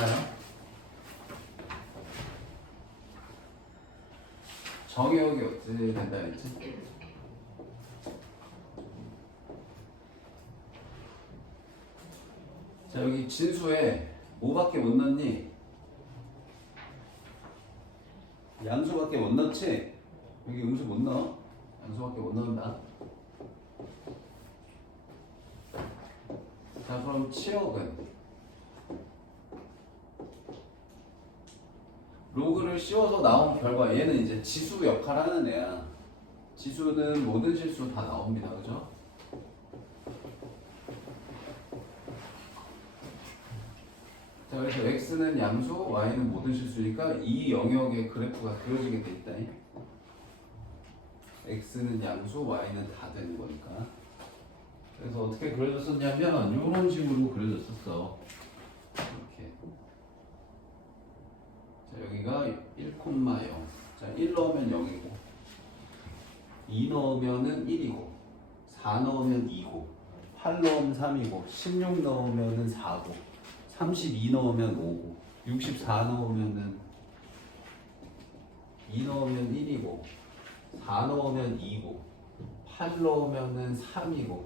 됐나요? 정의역이 어떻게 된다 했지? 자, 여기 진수에 뭐밖에 못 넣니? 양수밖에 못 넣지? 여기 음수 못 넣어? 양수밖에 못 넣는다. 자, 그럼 치역은 로그를 씌워서 나온 결과, 얘는 이제 지수 역할하는 애야. 지수는 모든 실수 다 나옵니다. 그죠? 자, 그래서 x는 양수, y는 모든 실수니까 이 영역의 그래프가 그려지게 돼 있다. x는 양수, y는 다 되는 거니까. 그래서 어떻게 그려졌었냐면 이런 식으로 그려졌었어. 이렇게. 자, 여기가 1,0. 자, 1 넣으면 0이고, 2 넣으면은 1이고, 4 넣으면 2고, 8 넣으면 3이고, 16 넣으면은 4고, 32 넣으면 5고, 64 넣으면은 2 넣으면 1이고, 4 넣으면 2고, 8 넣으면은 3이고,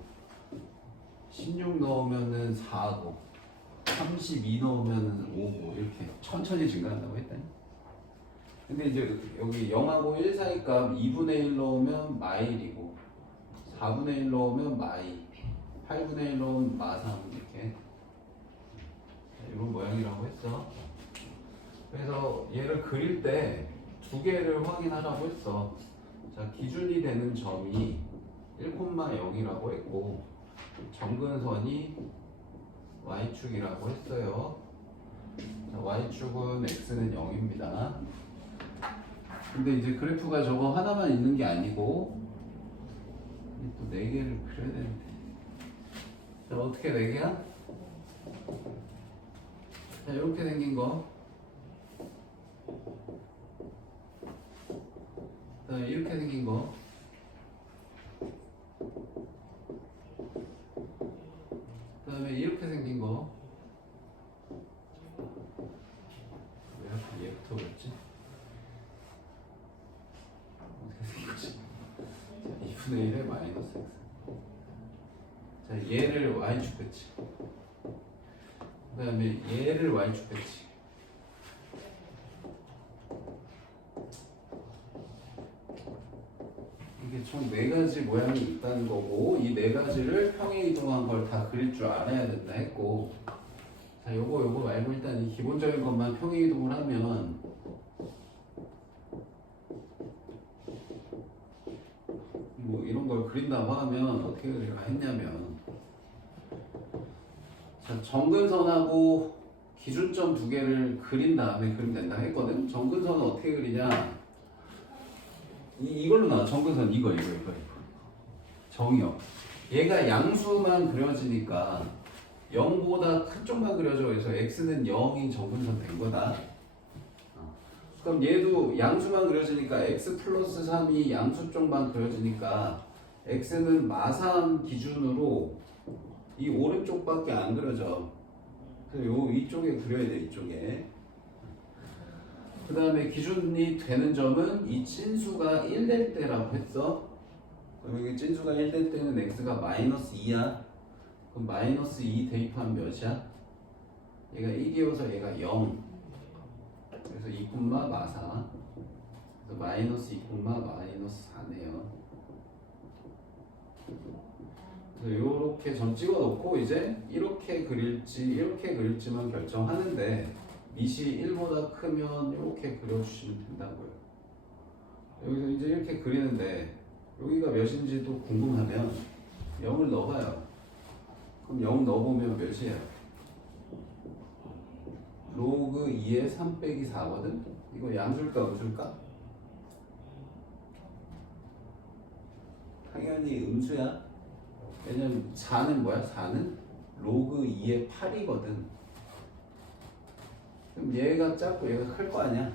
16 넣으면은 4고, 32 넣으면은 5고, 이렇게 천천히 증가한다고 했다니. 근데 이제 여기 0하고 1 사이 값 2분의 1 넣으면 마일이고, 4분의 1 넣으면 마이, 8분의 1 넣으면 마삼, 이렇게 이런 모양이라고 했어. 그래서 얘를 그릴 때 두 개를 확인하라고 했어. 자, 기준이 되는 점이 1,0이라고 했고, 점근선이 y축이라고 했어요. 자, y축은 x는 0입니다. 근데 이제 그래프가 저거 하나만 있는 게 아니고 또 4개를 그려야 되는데. 자, 어떻게 4개야? 자, 이렇게 생긴 거. 그다음에 이렇게 생긴 거. 그다음에 이렇게 생긴 거. 왜 하필 얘부터 그랬지? 어떻게 생긴 거지? 자, 2분의 1에 마이너스 x. 자, 얘를 y축 했지. 그다음에 얘를 y축 했지. 이게 총 4가지 모양이 있다는 거고, 이 4가지를 평행 이동한 걸 다 그릴 줄 알아야 된다 했고, 자, 요거 말고 일단 이 기본적인 것만 평행 이동을 하면 뭐 이런 걸 그린다고 하면 어떻게 그리라 했냐면, 자, 정근선하고 기준점 2개를 그린 다음에 그리면 된다 했거든. 정근선은 어떻게 그리냐? 이걸로 나와. 정근선 이거. 정의역. 얘가 양수만 그려지니까 0보다 큰 쪽만 그려져. 그래서 x는 0이 정근선 된 거다. 그럼 얘도 양수만 그려지니까 x 플러스 3이 양수 쪽만 그려지니까 x는 마삼 기준으로 이 오른쪽밖에 안 그려져. 그래서 요 위쪽에 그려야 돼. 이쪽에. 그 다음에 기준이 되는 점은 이 찐수가 1 될 때라고 했어. 그럼 여기 찐수가 1 될 때는 x가 마이너스 2야. 그럼 마이너스 2 대입하면 몇이야? 얘가 1이어서 얘가 0. 그래서 2, 마사. 그래서 마이너스 2, 마이너스 4네요. 그래서 이렇게 점 찍어 놓고 이제 이렇게 그릴지만 결정하는데, 밑이 1보다 크면 이렇게 그려주시면 된다고요. 여기서 이제 이렇게 그리는데 여기가 몇인지도 궁금하면 0을 넣어봐요. 그럼 0 넣어보면 몇이에요? 로그 2의 3 빼기 4거든? 이거 양수일까 음수일까? 당연히 음수야. 왜냐면 4는 뭐야? 4는 로그 2의 8이거든. 그럼 얘가 작고 얘가 클 거 아니야?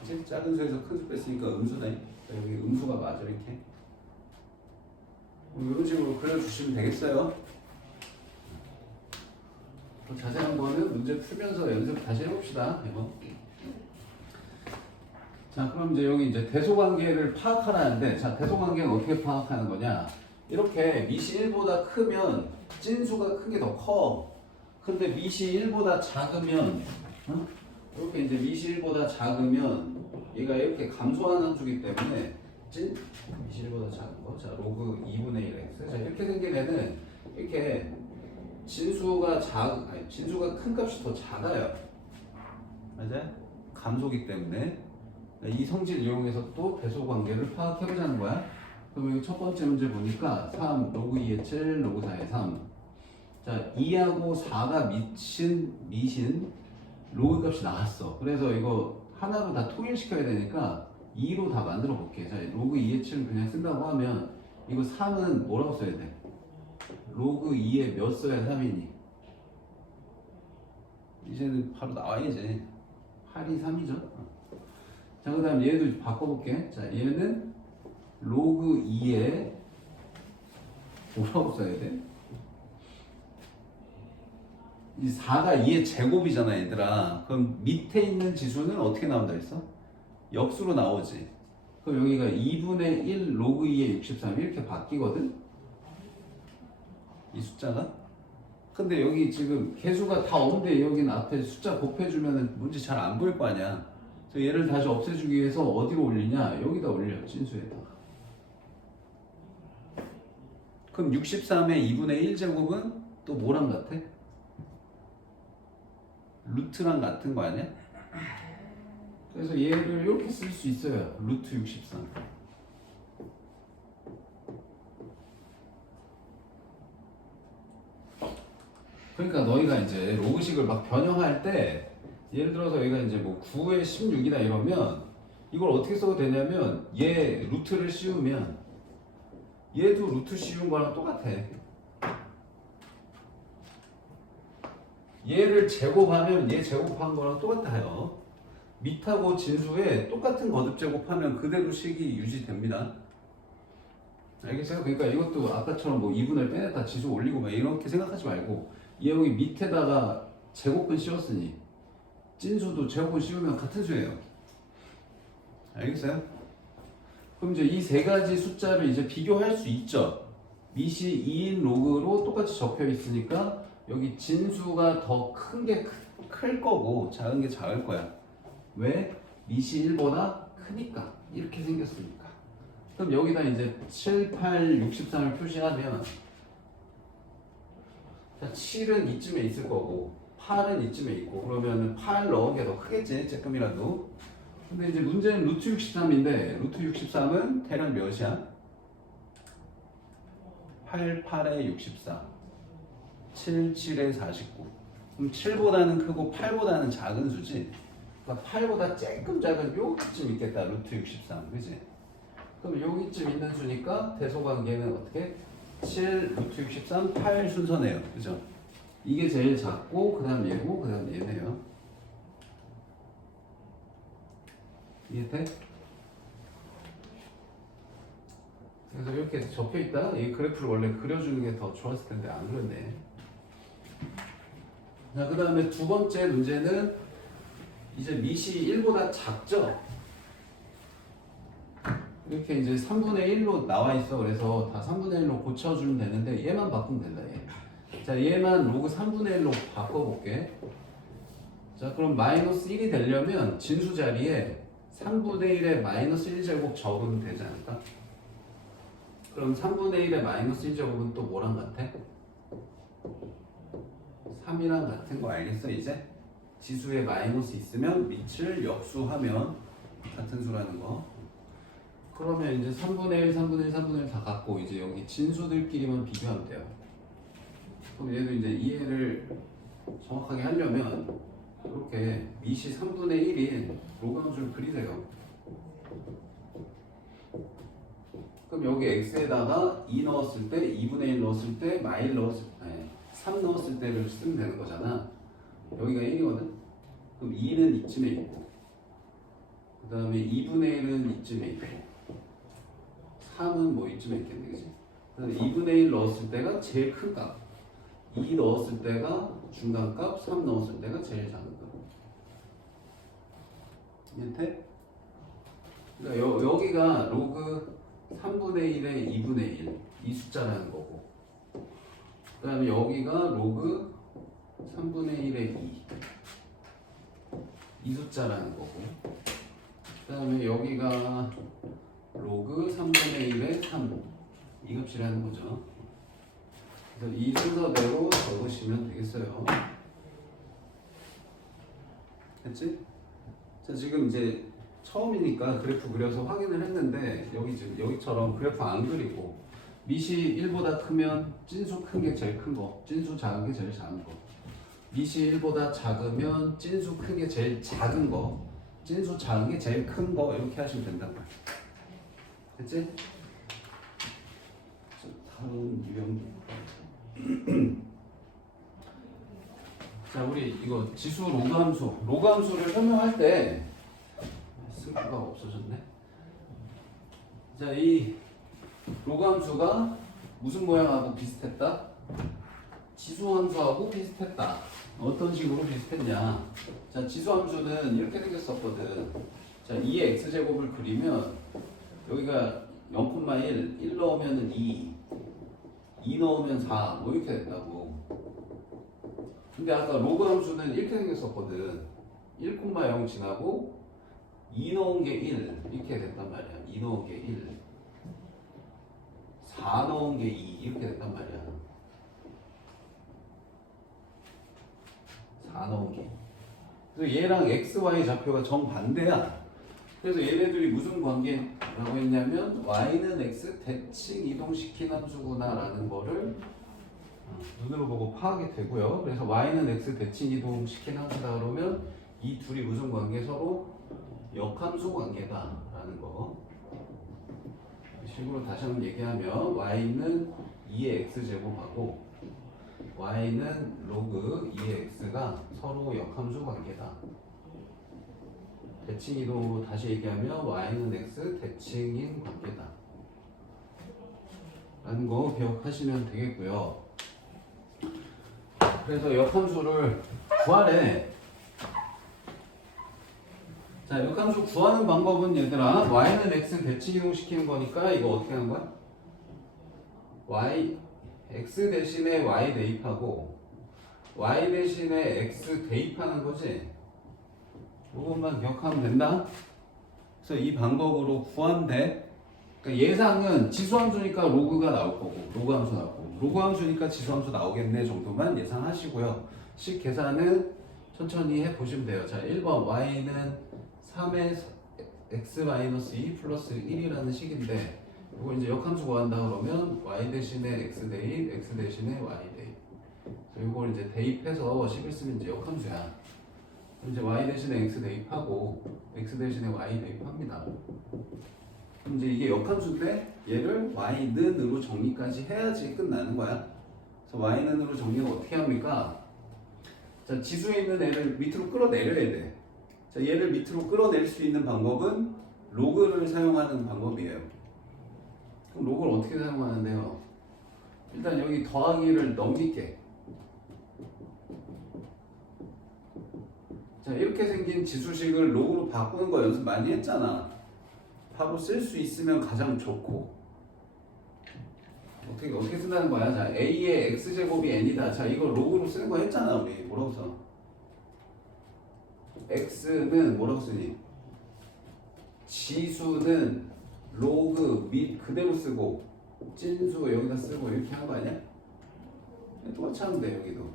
그치? 작은 수에서 큰 수 뺐으니까 음수다. 여기 음수가 맞아. 이렇게 이런 식으로 그려주시면 되겠어요. 더 자세한 거는 문제 풀면서 연습 다시 해봅시다. 이거. 자, 그럼 이제 여기 이제 대소관계를 파악하라는데, 자, 대소관계는 어떻게 파악하는 거냐? 이렇게 밑이 1보다 크면 찐수가 큰 게 더 커. 근데 밑이 1보다 작으면, 이렇게 이제 밑이 1보다 작으면 얘가 이렇게 감소하는 함수기 때문에 밑이 1보다 작은 거, 자, 로그 2분의 1x. 자, 이렇게 생긴 애는 이렇게 진수가 큰 값이 더 작아요. 맞아요? 감소기 때문에. 이 성질 이용해서 또 배소 관계를 파악해보자는 거야. 그럼 여기 첫 번째 문제 보니까 3, 로그 2의 7, 로그 4의 3. 자, 2하고 4가 밑인 로그 값이 나왔어. 그래서 이거 하나로 다 통일시켜야 되니까 2로 다 만들어 볼게. 자, 로그 2의 7을 그냥 쓴다고 하면 이거 3은 뭐라고 써야 돼? 로그 2에 몇 써야 3이니? 이제는 바로 나와야지. 8이 3이죠. 자, 그 다음 얘도 바꿔볼게. 자, 얘는 로그 2에 뭐라고 써야 돼? 이 4가 2의 제곱이잖아, 얘들아. 그럼 밑에 있는 지수는 어떻게 나온다 했어? 역수로 나오지. 그럼 여기가 2분의 1 로그 2의 63 이렇게 바뀌거든? 이 숫자가? 근데 여기 지금 개수가 다 없는데 여기는 앞에 숫자 곱해주면 문제 잘 안 보일 거 아니야. 그래서 얘를 다시 없애주기 위해서 어디로 올리냐? 여기다 올려, 진수에다가. 그럼 63의 2분의 1제곱은 또 뭐랑 같아? 루트랑 같은 거 아니야? 그래서 얘를 이렇게 쓸 수 있어요. 루트 63. 그러니까 너희가 이제 로그식을 막 변형할 때 예를 들어서 여기가 이제 뭐 9에 16이다 이러면 이걸 어떻게 써도 되냐면 얘 루트를 씌우면 얘도 루트 씌운 거랑 똑같아. 얘를 제곱하면 얘 제곱한 거랑 똑같아요. 밑하고 진수에 똑같은 거듭 제곱하면 그대로 식이 유지됩니다. 알겠어요? 그러니까 이것도 아까처럼 뭐 2분을 빼냈다 지수 올리고 막 이렇게 생각하지 말고 얘 여기 밑에다가 제곱근 씌웠으니 찐수도 제곱근 씌우면 같은 수예요. 알겠어요? 그럼 이제 이 세 가지 숫자를 이제 비교할 수 있죠. 밑이 2인 로그로 똑같이 적혀 있으니까 여기 진수가 더 큰 게 클 거고 작은 게 작을 거야. 왜? 밑이 1보다 크니까. 이렇게 생겼으니까. 그럼 여기다 이제 7, 8, 63을 표시하면 자, 7은 이쯤에 있을 거고 8은 이쯤에 있고 그러면 8 넣은 게 더 크겠지 조금이라도. 근데 이제 문제는 루트 63인데 루트 63은 대략 몇이야? 8, 8에 64 7, 7에 49 그럼 7보다는 크고 8보다는 작은 수지. 그러니까 8보다 조금 작은 여기쯤 있겠다 루트 63 그지? 그럼 여기쯤 있는 수니까 대소관계는 어떻게? 7, 루트 63, 8 순서네요. 그죠? 이게 제일 작고, 그 다음 얘고, 그 다음 얘네요. 이해돼? 그래서 이렇게 적혀있다. 이 그래프를 원래 그려주는 게 더 좋았을 텐데, 안 그렸네. 자, 그 다음에 두 번째 문제는 이제 밑이 1보다 작죠? 이렇게 이제 3분의 1로 나와 있어. 그래서 다 3분의 1로 고쳐주면 되는데 얘만 바꾸면 된다. 얘. 자, 얘만 로그 3분의 1로 바꿔볼게. 자, 그럼 마이너스 1이 되려면 진수 자리에 3분의 1에 마이너스 1제곱 적으면 되지 않을까? 그럼 3분의 1에 마이너스 1제곱은 또 뭐랑 같아? 3이랑 같은 거 알겠어 이제? 지수에 마이너스 있으면 밑을 역수하면 같은 수라는 거. 그러면 이제 3분의 1, 3분의 1, 3분의 1 다 갖고 이제 여기 진수들끼리만 비교하면 돼요. 그럼 얘도 이제 이해를 정확하게 하려면 이렇게 밑이 3분의 1인 로그 함수를 그리세요. 그럼 여기 x에다가 2 넣었을 때, 2분의 1 넣었을 때, 마일 넣었을 때, 3 넣었을 때를 쓰면 되는 거잖아. 여기가 1이거든? 그럼 2는 이쯤에 있고, 그 다음에 2분의 1은 이쯤에 있고, 3은 뭐 이쯤에 있겠네, 그치? 그래서 2분의 1 넣었을 때가 제일 큰 값. 2 넣었을 때가 중간값 3 넣었을 때가 제일 작은 거. 이해돼? 그러니까 여기가 로그 3분의 1에 2분의 1 이 숫자라는 거고, 그 다음에 여기가 로그 3분의 1에 2 이 숫자라는 거고, 그 다음에 여기가 로그 3분의 1에 3 이 값이라는 거죠. 그래서 이 순서대로 적으시면 되겠어요. 됐지? 자, 지금 이제 처음이니까 그래프 그려서 확인을 했는데 여기처럼 그래프 안 그리고 밑이 1보다 크면 찐수 큰 게 제일 큰 거, 찐수 작은 게 제일 작은 거, 밑이 1보다 작으면 찐수 큰 게 제일 작은 거, 찐수 작은 게 제일 큰 거, 이렇게 하시면 된단 말이야. 됐지? 다른 유형. 자, 우리 이거 지수 로그함수를 설명할 때 쓸수가 없어졌네. 자, 이 로그함수가 무슨 모양하고 비슷했다? 지수함수하고 비슷했다. 어떤 식으로 비슷했냐? 자, 지수함수는 이렇게 생겼었거든. 자, 2의 x제곱을 그리면 여기가 0,1, 1 넣으면 2 넣으면 4, 뭐 이렇게 된다고. 근데 아까 로그 함수는 이렇게 생겼었거든. 1,0 지나고 2 넣은 게 1 이렇게 됐단 말이야. 2 넣은 게 1, 4 넣은 게 2 이렇게 됐단 말이야. 4 넣은 게. 그래서 얘랑 x, y 좌표가 정반대야. 그래서 얘네들이 무슨 관계라고 했냐면 y는 x 대칭 이동시킨 함수구나 라는 거를 눈으로 보고 파악이 되고요. 그래서 y는 x 대칭 이동시킨 함수다 그러면 이 둘이 무슨 관계? 서로 역함수 관계다 라는 거. 이 식으로 다시 한번 얘기하면 y는 2의 x제곱하고 y는 로그 2의 x가 서로 역함수 관계다. 대칭 이동으로 다시 얘기하면 y는 x 대칭인 관계다 라는 거 기억하시면 되겠고요. 그래서 역함수를 구하래. 자, 역함수 구하는 방법은 얘들아, y는 x 대칭 이동시키는 거니까 이거 어떻게 하는 거야? y x 대신에 y 대입하고 y 대신에 x 대입하는 거지. 이것만 기억하면 된다. 그래서 이 방법으로 구하면 돼. 그러니까 예상은 지수함수니까 로그가 나올 거고, 로그 함수 나올 거고, 로그 함수니까 지수함수 나오겠네 정도만 예상하시고요. 식 계산은 천천히 해보시면 돼요. 자, 1번 y는 3의 x-2 플러스 1이라는 식인데, 이거 이제 역함수 구한다 그러면 y 대신에 x 대입, x 대신에 y 대입. 그래서 이걸 이제 대입해서 식을 쓰면 이제 역함수야. 이제 y 대신에 x 대입하고 x 대신에 y 대입합니다. 그럼 이제 이게 역함수인데 얘를 y는으로 정리까지 해야지 끝나는 거야. 그래서 y는으로 정리는 어떻게 합니까? 자, 지수에 있는 애를 밑으로 끌어내려야 돼. 자, 얘를 밑으로 끌어낼 수 있는 방법은 로그를 사용하는 방법이에요. 그럼 로그를 어떻게 사용하는데요? 일단 여기 더하기를 넘길게. 자, 이렇게 생긴 지수식을 로그로 바꾸는 거 연습 많이 했잖아. 바로 쓸 수 있으면 가장 좋고. 어떻게 쓴다는 거야? 자, a의 x제곱이 n이다. 자, 이거 로그로 쓰는 거 했잖아, 우리. 뭐라고 써? x는 뭐라고 쓰니? 지수는 로그 밑 그대로 쓰고 찐수 여기다 쓰고 이렇게 한 거 아니야? 똑같이 하면 돼, 여기도.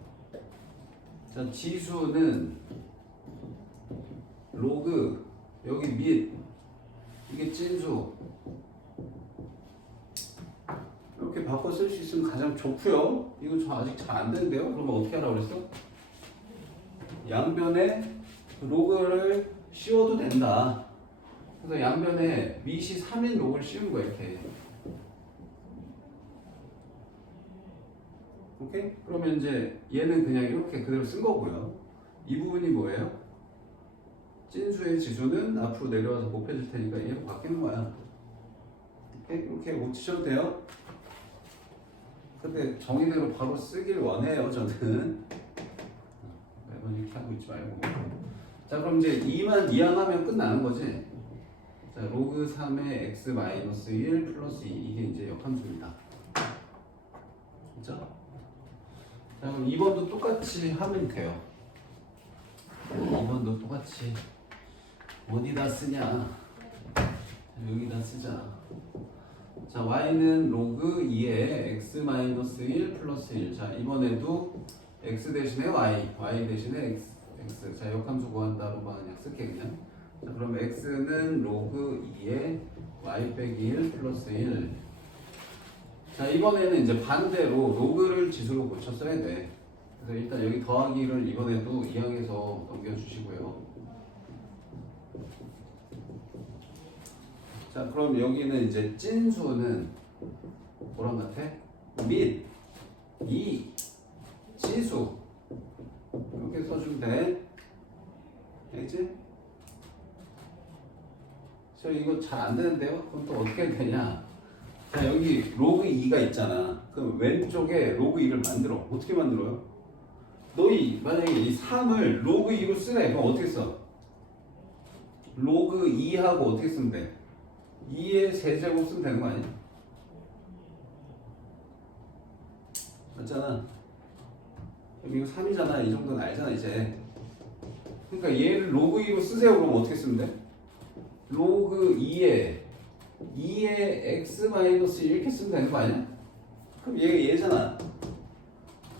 자, 지수는 로그 여기 밑 이게 찐수 이렇게 바꿔 쓸 수 있으면 가장 좋고요. 이거 저 아직 잘 안 되는데요. 그러면 어떻게 하라고 그랬어? 양변에 로그를 씌워도 된다. 그래서 양변에 밑이 3인 로그를 씌운 거야, 이렇게. 오케이? 그러면 이제 얘는 그냥 이렇게 그대로 쓴 거고요. 이 부분이 뭐예요? 찐수의 지수는 앞으로 내려와서 곱해줄 테니까 얘로 바뀌는 거야. 이렇게 못 치셔도 돼요. 근데 정의대로 바로 쓰길 원해요, 저는. 매번 이렇게 하고 있지 말고. 자, 그럼 이제 2만 이항하면 끝나는 거지. 자, 로그 3의 x 마이너스 1 플러스 2 이게 이제 역함수입니다. 그죠? 자, 그럼 2번도 똑같이 하면 돼요. 2번도 똑같이 어디다 쓰냐? 여기다 쓰자. 자, y는 로그 2의 x 마이너스 1 플러스 1. 자, 이번에도 x 대신에 y 대신에 x. 자, 역함수 구한다로만 그냥 쓸게 그냥. 자, 그럼 x는 로그 2의 y 빼기 1 플러스 1. 자, 이번에는 이제 반대로 로그를 지수로 고쳐 써야 돼. 그래서 일단 여기 더하기를 이번에도 이항해서 넘겨주시고요. 자, 그럼 여기는 이제 찐수는 뭐랑 같아? 및 이 지수 이렇게 써주면 돼. 알겠지? 저 이거 잘 안 되는데요? 그럼 또 어떻게 되냐? 자, 여기 로그 2가 있잖아. 그럼 왼쪽에 로그 2를 만들어. 어떻게 만들어요? 너희 만약에 이 3을 로그 2로 쓰래. 그럼 어떻게 써? 로그 2하고 어떻게 쓰면 돼? 2의 세제곱 쓰면 되는 거 아니야? 맞잖아. 그럼 이거 3이잖아. 이 정도는 알잖아 이제. 그러니까 얘를 로그 2로 쓰세요. 그럼 어떻게 쓰면 돼? 로그 2의 x 마이너스 1 이렇게 쓰면 되는 거 아니야? 그럼 얘가 얘잖아.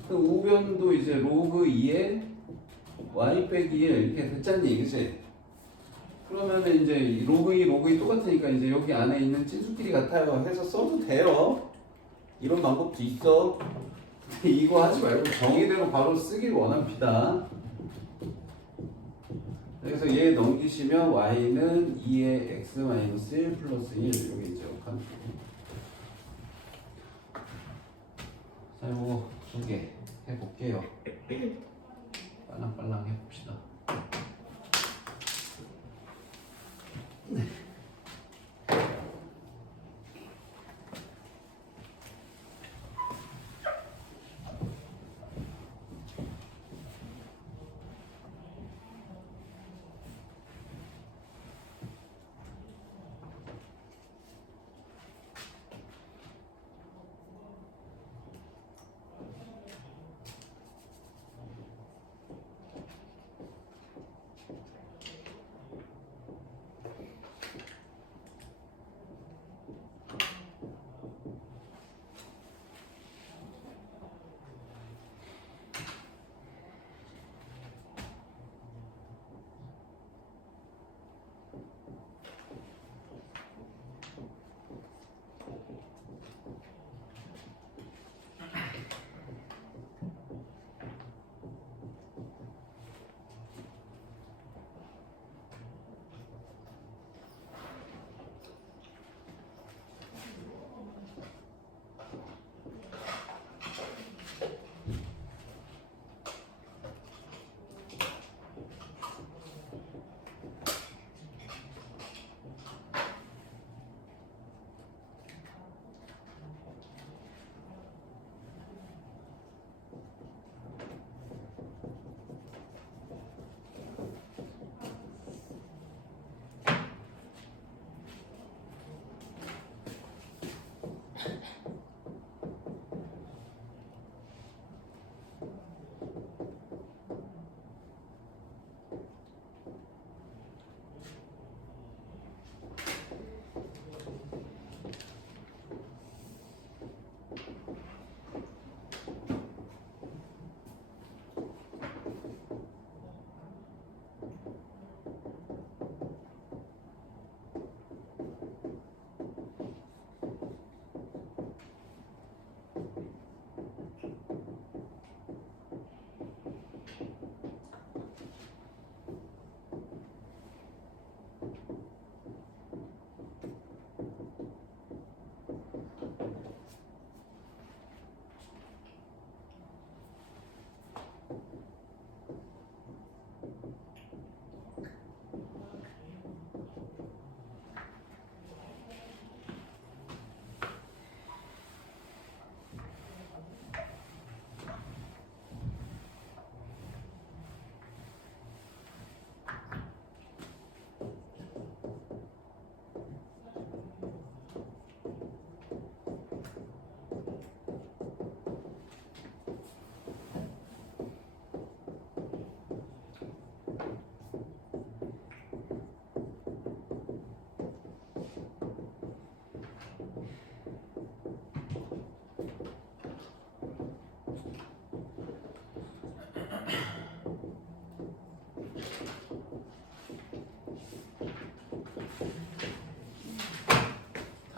그럼 우변도 이제 로그 2의 y 빼기 1 이렇게 됐잖니, 그치? 그러면은 이제 로그 2 똑같으니까 이제 여기 안에 있는 찐수끼리 같아요 해서 써도 돼요. 이런 방법도 있어. 이거 하지 말고 정의대로 바로 쓰길 원합니다. 그래서 얘 넘기시면 y는 2의 x 마이너스 1 플러스 1 여기 이제 역함수. 자, 이거 두 개 해볼게요. 빨랑빨랑 해봅시다. 네.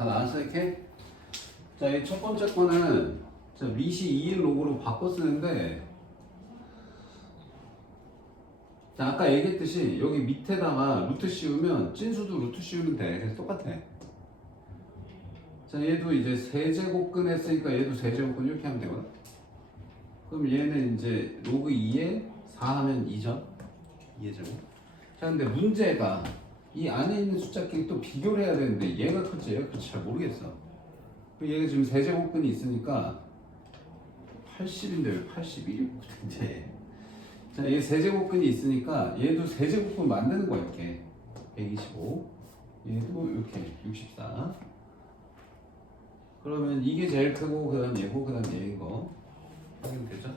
나왔어 이렇게? 자, 이 첫 번째 거는 자, 밑이 2인 로그로 바꿔 쓰는데 자, 아까 얘기했듯이 여기 밑에다가 루트 씌우면 찐수도 루트 씌우면 돼. 그래서 똑같아. 자, 얘도 이제 세제곱근 했으니까 얘도 세제곱근 이렇게 하면 되거든. 그럼 얘는 이제 로그 2에 4 하면 2죠. 2의 제곱. 자, 근데 문제가 이 안에 있는 숫자끼리 또 비교를 해야 되는데 얘가 클지 얘가 클지 잘 모르겠어. 얘가 지금 세제곱근이 있으니까 80인데 왜 81이 이제 자, 얘 세제곱근이 있으니까 얘도 세제곱근 만드는 거야 이렇게 125 얘도 이렇게 64 그러면 이게 제일 크고 그 다음 얘고 그 다음 얘인 거 확인되죠?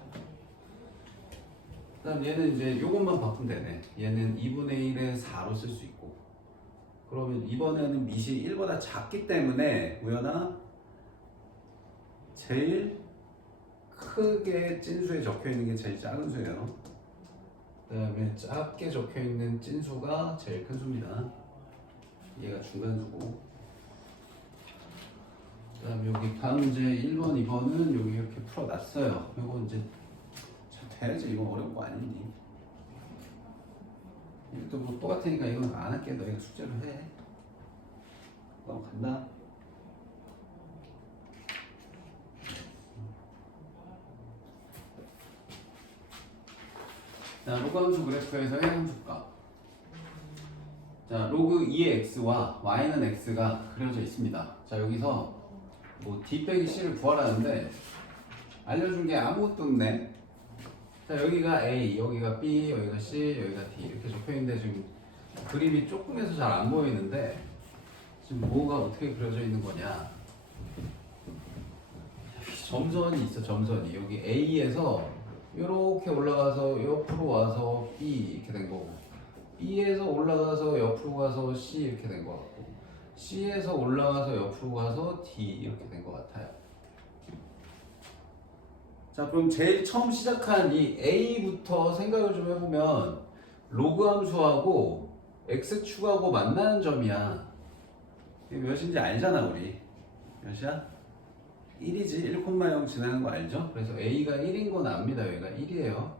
그 다음 얘는 이제 요것만 바꾸면 되네. 얘는 2분의 1에 4로 쓸 수 있고 그러면 이번에는 밑이 1보다 작기 때문에 우연아 제일 크게 찐수에 적혀있는 게 제일 작은 수예요. 그 다음에 작게 적혀있는 찐수가 제일 큰 수입니다. 얘가 중간수고 그 다음 여기 다음 이제 1번, 2번은 여기 이렇게 풀어놨어요. 이거 이제 잘 돼야지. 이거 어려운 거 아니니? 이것도 뭐 똑같으니까 이건 안 할게. 너희가 숙제로 해. 그럼 간다. 자, 로그 함수 그래프에서의 함수값. 자, 로그 2의 x와 y는 x가 그려져 있습니다. 자, 여기서 뭐 d 빼기 c를 구하라는데 알려준 게 아무것도 없네. 자, 여기가 a, 여기가 b, 여기가 c, 여기가 d 이렇게 적혀 있는데 지금 그림이 조금해서 잘 안 보이는데 지금 뭐가 어떻게 그려져 있는 거냐? 점선이 있어, 점선이. 여기 a에서 이렇게 올라가서 옆으로 와서 b 이렇게 된 거고, b에서 올라가서 옆으로 가서 c 이렇게 된 거 같고, c에서 올라가서 옆으로 가서 d 이렇게 된 거 같아요. 자, 그럼 제일 처음 시작한 이 a부터 생각을 좀 해보면 로그 함수하고 x축하고 만나는 점이야. 이게 몇인지 알잖아, 우리. 몇이야? 1이지. 1,0 지나는 거 알죠? 그래서 a가 1인 건 압니다. 여기가 1이에요.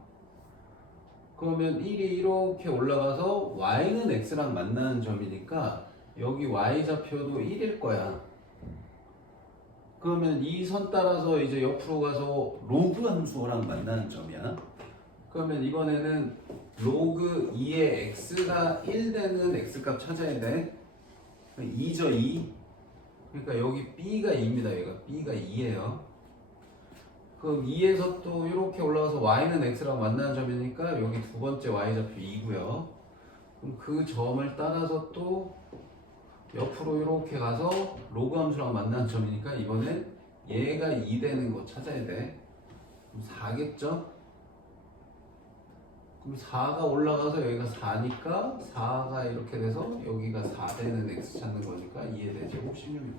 그러면 1이 이렇게 올라가서 y는 x랑 만나는 점이니까 여기 y좌표도 1일 거야. 그러면 이 선 따라서 이제 옆으로 가서 로그 함수랑 만나는 점이야. 그러면 이번에는 로그 2의 x가 1 되는 x값 찾아야 돼. 2죠, 2. 그러니까 여기 b가 2입니다. 여기가 b가 2예요. 그럼 2에서 또 이렇게 올라가서 y는 x랑 만나는 점이니까 여기 두 번째 y좌표 2고요. 그럼 그 점을 따라서 또 옆으로 이렇게 가서 로그 함수랑 만나는 점이니까 이번엔 얘가 2 되는 거 찾아야 돼. 그럼 4겠죠? 그럼 4가 올라가서 여기가 4니까 4가 이렇게 돼서 여기가 4 되는 x 찾는 거니까 2의 대제곱 16입니다.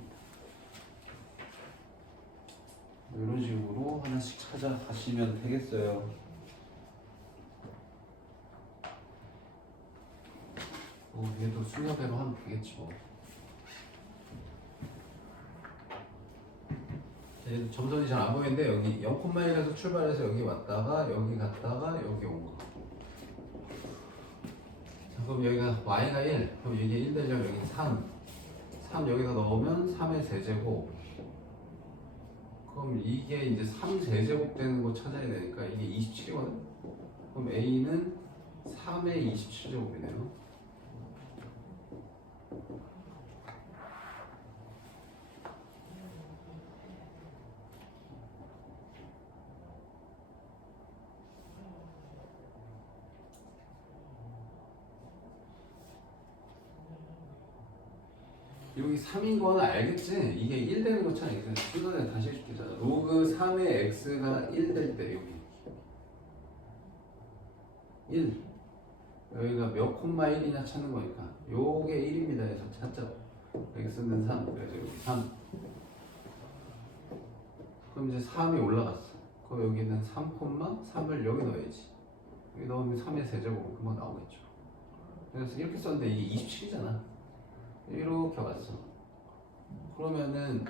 이런 식으로 하나씩 찾아가시면 되겠어요. 얘도 순서대로 하면 되겠지 뭐. 점선이 잘 안 보이는데 여기 0,1에서 출발해서 여기 왔다가 여기 갔다가 여기 온 거. 자, 그럼 여기가 y가 1, 그럼 이게 1 되려면 여기 3 여기다 넣으면 3의 세제곱. 그럼 이게 이제 3 세제곱 되는 거 찾아야 되니까 이게 27이거든? 그럼 a는 3의 27제곱이네요. 여기 3인 거는 알겠지? 이게 1 되는 거 차이. 이거는 다시 해줄게. 로그 3의 x가 1 될 때 여기 1 여기가 몇 콤마 1이냐 찾는 거니까 요게 1입니다 해서 찾자고. x는 3 그래서 여기 3 그럼 이제 3이 올라갔어. 그럼 여기는 3 콤마 3을 여기 넣어야지. 여기 넣으면 3의 세제곱은 금방 나오겠죠. 그래서 이렇게 썼는데 이게 27이잖아. 이렇게 왔어. 그러면은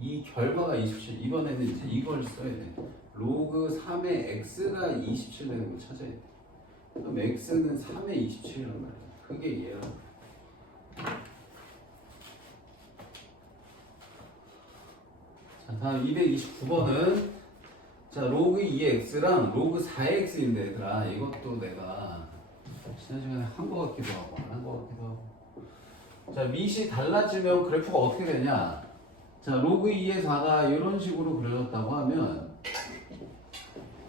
이 결과가 27. 이번에는 이제 이걸 써야 돼. 로그 3의 x가 27 되는 걸 찾아야 돼. 그럼 x는 3의 27이란 말이야. 그게 이해야. 자, 다음 229번은 자 로그 2x랑 로그 4x인데 얘들아 이것도 내가 지난 시간에 한 거 같기도 하고 안 한 거 같기도 하고. 자 밑이 달라지면 그래프가 어떻게 되냐. 자 로그 2의 4가 이런 식으로 그려졌다고 하면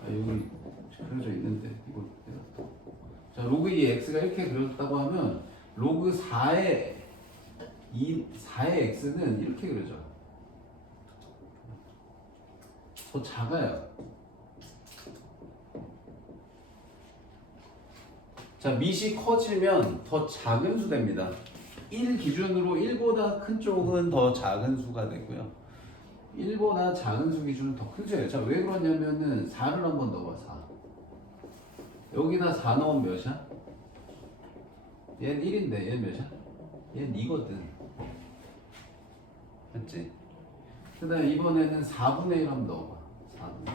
여기 그려져 있는데 이거 자 로그 2의 x가 이렇게 그려졌다고 하면 로그 4의 4의 x는 이렇게 그려져. 더 작아요. 자 밑이 커지면 더 작은 수 됩니다. 1 기준으로 1보다 큰 쪽은 더 작은 수가 되고요. 1보다 작은 수 기준은 더 큰 수예요. 자, 왜 그러냐면은 4를 한번 넣어봐. 4. 여기다 4 넣으면 몇이야? 얘는 1인데 얘는 몇이야? 얘는 2거든. 맞지? 그 다음에 이번에는 4분의 1 한번 넣어봐. 4분의 1.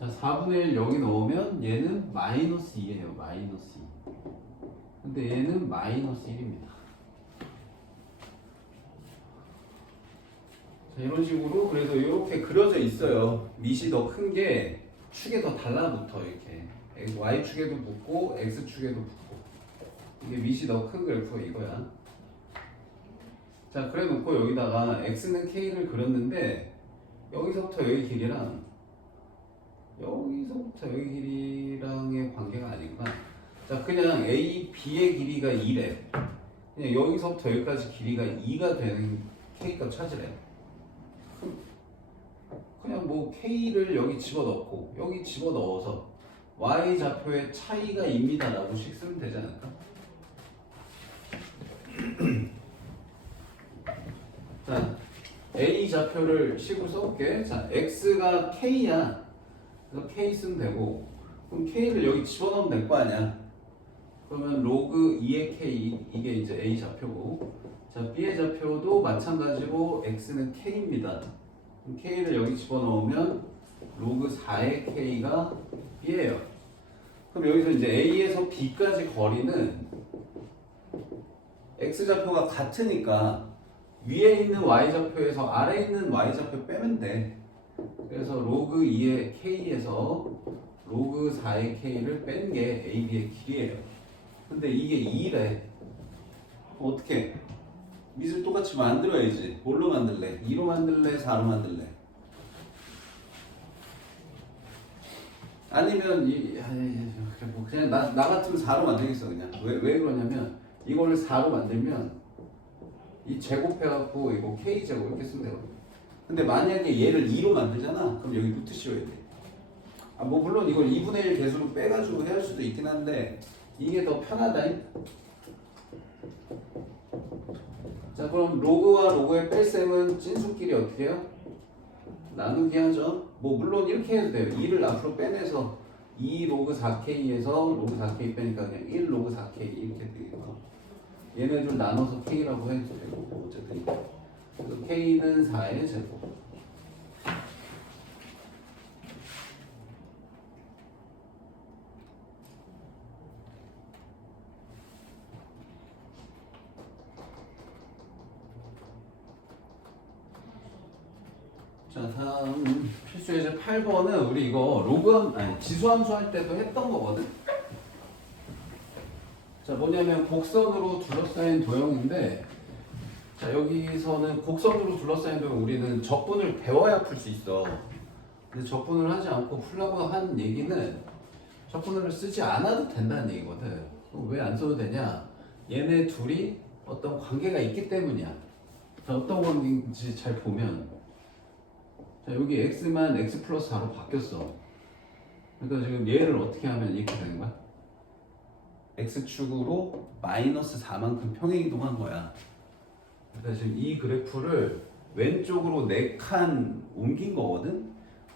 자, 4분의 1 여기 넣으면 얘는 마이너스 2예요. 마이너스 2. 근데 얘는 마이너스 1입니다. 자, 이런 식으로 그래서 이렇게 그려져 있어요. 밑이 더 큰 게 축에 더 달라붙어 이렇게. y축에도 붙고 x축에도 붙고. 이게 밑이 더 큰 그래프가 이거야. 자, 그래 놓고 여기다가 x는 k를 그렸는데 여기서부터 여기 길이랑 여기서부터 여기 길이랑의 관계가 아닌가? 자, 그냥 A, B의 길이가 2래. 그냥 여기서부터 여기까지 길이가 2가 되는 K값 찾으래. 그냥 뭐 K를 여기 집어넣고 여기 집어넣어서 Y 좌표의 차이가 2입니다 라고 식 쓰면 되지 않을까? 자, A 좌표를 식으로 써볼게. 자, X가 K야. 그래서 K 쓰면 되고 그럼 K를 여기 집어넣으면 될 거 아니야. 그러면 로그 2의 K 이게 이제 A 좌표고 자 B의 좌표도 마찬가지로 X는 K입니다. 그럼 K를 여기 집어넣으면 로그 4의 K가 B예요. 그럼 여기서 이제 A에서 B까지 거리는 X 좌표가 같으니까 위에 있는 Y 좌표에서 아래에 있는 Y 좌표 빼면 돼. 그래서 로그 2의 K에서 로그 4의 K를 뺀 게 AB의 길이에요. 근데 이게 2래. 어떻게? 밑을 똑같이 만들어야지. 뭘로 만들래? 2로 만들래? 4로 만들래? 아니면 뭐 그냥 나 같으면 4로 만들겠어 그냥. 왜 그러냐면 이거를 4로 만들면 이 제곱해갖고 이거 K 제곱 이렇게 쓰면 되거든. 근데 만약에 얘를 2로 만들잖아. 그럼 여기 루트 씌워야 돼. 아 뭐 물론 이걸 2분의 1 개수로 빼가지고 해야 할 수도 있긴 한데 이게 더 편하다. 자 그럼 로그와 로그의 뺄셈은 찐수끼리 어떻게 해요? 나누기 하죠. 뭐 물론 이렇게 해도 돼요. 2를 앞으로 빼내서 2 로그 4K에서 로그 4K 빼니까 그냥 1 로그 4K 이렇게 되겠고 얘네들 나눠서 K라고 해도 되고 어쨌든 그래서 K는 4의 제곱. 자 다음 필수 예제 8번은 우리 이거 지수함수 할 때도 했던 거거든. 자 뭐냐면 곡선으로 둘러싸인 도형인데 자 여기서는 곡선으로 둘러싸인 도형 우리는 적분을 배워야 풀 수 있어. 근데 적분을 하지 않고 풀라고 한 얘기는 적분을 쓰지 않아도 된다는 얘기거든. 왜 안 써도 되냐? 얘네 둘이 어떤 관계가 있기 때문이야. 자 어떤 관계인지 잘 보면 자 여기 x만 x 플러스 4로 바뀌었어. 그러니까 지금 얘를 어떻게 하면 이렇게 되는 거야? x축으로 마이너스 4만큼 평행이동한 거야. 그러니까 지금 이 그래프를 왼쪽으로 4칸 옮긴 거거든.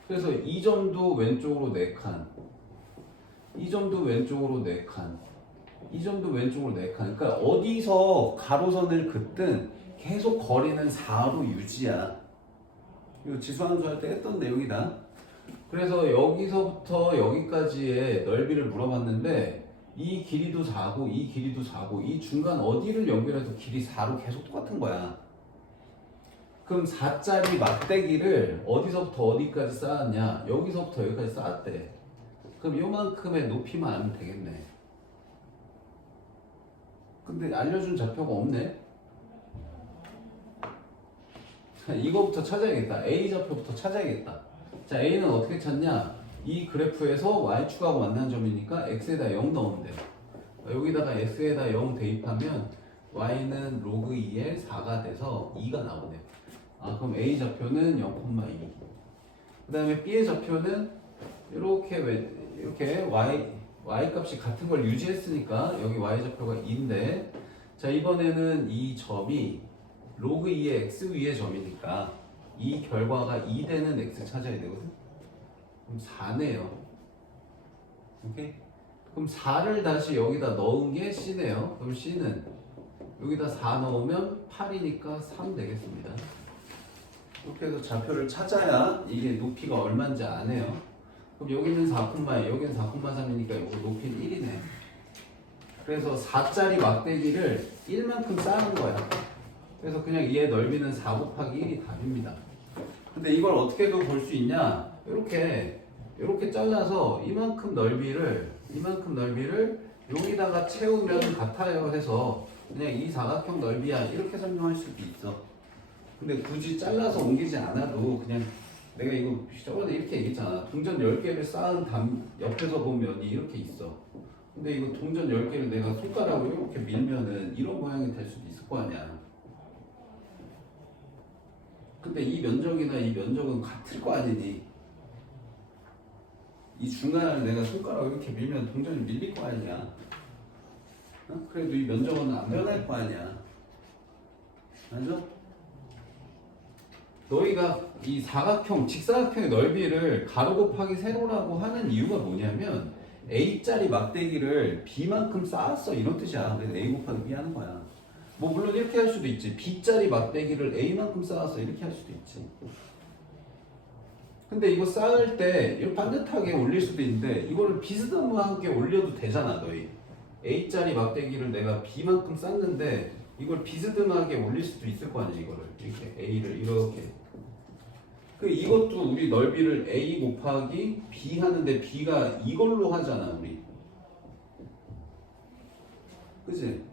그래서 이 점도 왼쪽으로 4칸, 이 점도 왼쪽으로 4칸, 이 점도 왼쪽으로 4칸. 그러니까 어디서 가로선을 긋든 계속 거리는 4로 유지야. 이거 지수함수 할 때 했던 내용이다. 그래서 여기서부터 여기까지의 넓이를 물어봤는데 이 길이도 4고 이 길이도 4고 이 중간 어디를 연결해도 길이 4로 계속 똑같은 거야. 그럼 4짜리 막대기를 어디서부터 어디까지 쌓았냐? 여기서부터 여기까지 쌓았대. 그럼 요만큼의 높이만 알면 되겠네. 근데 알려준 좌표가 없네. 이거부터 찾아야겠다. A 좌표부터 찾아야겠다. 자, A는 어떻게 찾냐? 이 그래프에서 Y축하고 만난 점이니까 X에다 0 넣으면 돼요. 여기다가 X에다 0 대입하면 Y는 로그 2에 4가 돼서 2가 나오네요. 아, 그럼 A 좌표는 0,2. 그 다음에 B의 좌표는 이렇게 Y 값이 같은 걸 유지했으니까 여기 Y 좌표가 2인데, 자, 이번에는 이 점이 로그 2의 X 위의 점이니까 이 결과가 2 되는 X 찾아야 되거든. 그럼 4네요. 오케이? 그럼 4를 다시 여기다 넣은 게 C네요. 그럼 C는 여기다 4 넣으면 8이니까 3 되겠습니다. 이렇게 해서 좌표를 찾아야 이게 높이가 얼마인지 아네요. 그럼 여기는 4,2, 여기는 4,3이니까 이거 높이는 1이네. 그래서 4짜리 막대기를 1만큼 쌓은 거야. 그래서 그냥 얘 넓이는 4 곱하기 1이 답입니다. 근데 이걸 어떻게도 볼 수 있냐? 이렇게 잘라서 이만큼 넓이를 여기다가 채우면 같아요 해서 그냥 이 사각형 넓이야 이렇게 설명할 수도 있어. 근데 굳이 잘라서 옮기지 않아도 그냥 내가 이거 저번에 이렇게 얘기했잖아. 동전 10개를 쌓은 옆에서 보면 이렇게 있어. 근데 이거 동전 10개를 내가 손가락으로 이렇게 밀면은 이런 모양이 될 수도 있을 거 아니야. 근데 이 면적이나 이 면적은 같을 거 아니니. 이 중간을 내가 손가락으로 이렇게 밀면 동전이 밀릴 거 아니야. 어? 그래도 이 면적은 안 변할 거 아니야. 맞아? 너희가 이 사각형, 직사각형의 넓이를 가로 곱하기 세로라고 하는 이유가 뭐냐면 A짜리 막대기를 B만큼 쌓았어 이런 뜻이야. 그래서 A 곱하기 B 하는 거야. 뭐 물론 이렇게 할 수도 있지. B짜리 막대기를 A만큼 쌓았어 이렇게 할 수도 있지. 근데 이거 쌓을 때 이렇게 반듯하게 올릴 수도 있는데 이거를 비스듬하게 올려도 되잖아 너희. A짜리 막대기를 내가 B만큼 쌓는데 이걸 비스듬하게 올릴 수도 있을 거 아니야. 이거를 이렇게 A를 이렇게. 그 이것도 우리 넓이를 A 곱하기 B 하는데 B가 이걸로 하잖아 우리. 그치?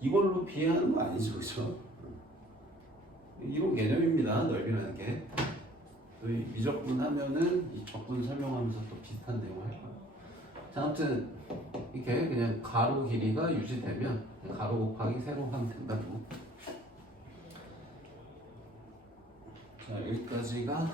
이걸로 B 하는 거 아니죠, 그죠? 이런 개념입니다. 넓이라는 게. 저희 미적분 하면은 이 적분 설명하면서 또 비슷한 내용을 할 거예요. 자, 아무튼 이렇게 그냥 가로 길이가 유지되면 가로 곱하기 세로 하면 된다고. 자, 여기까지가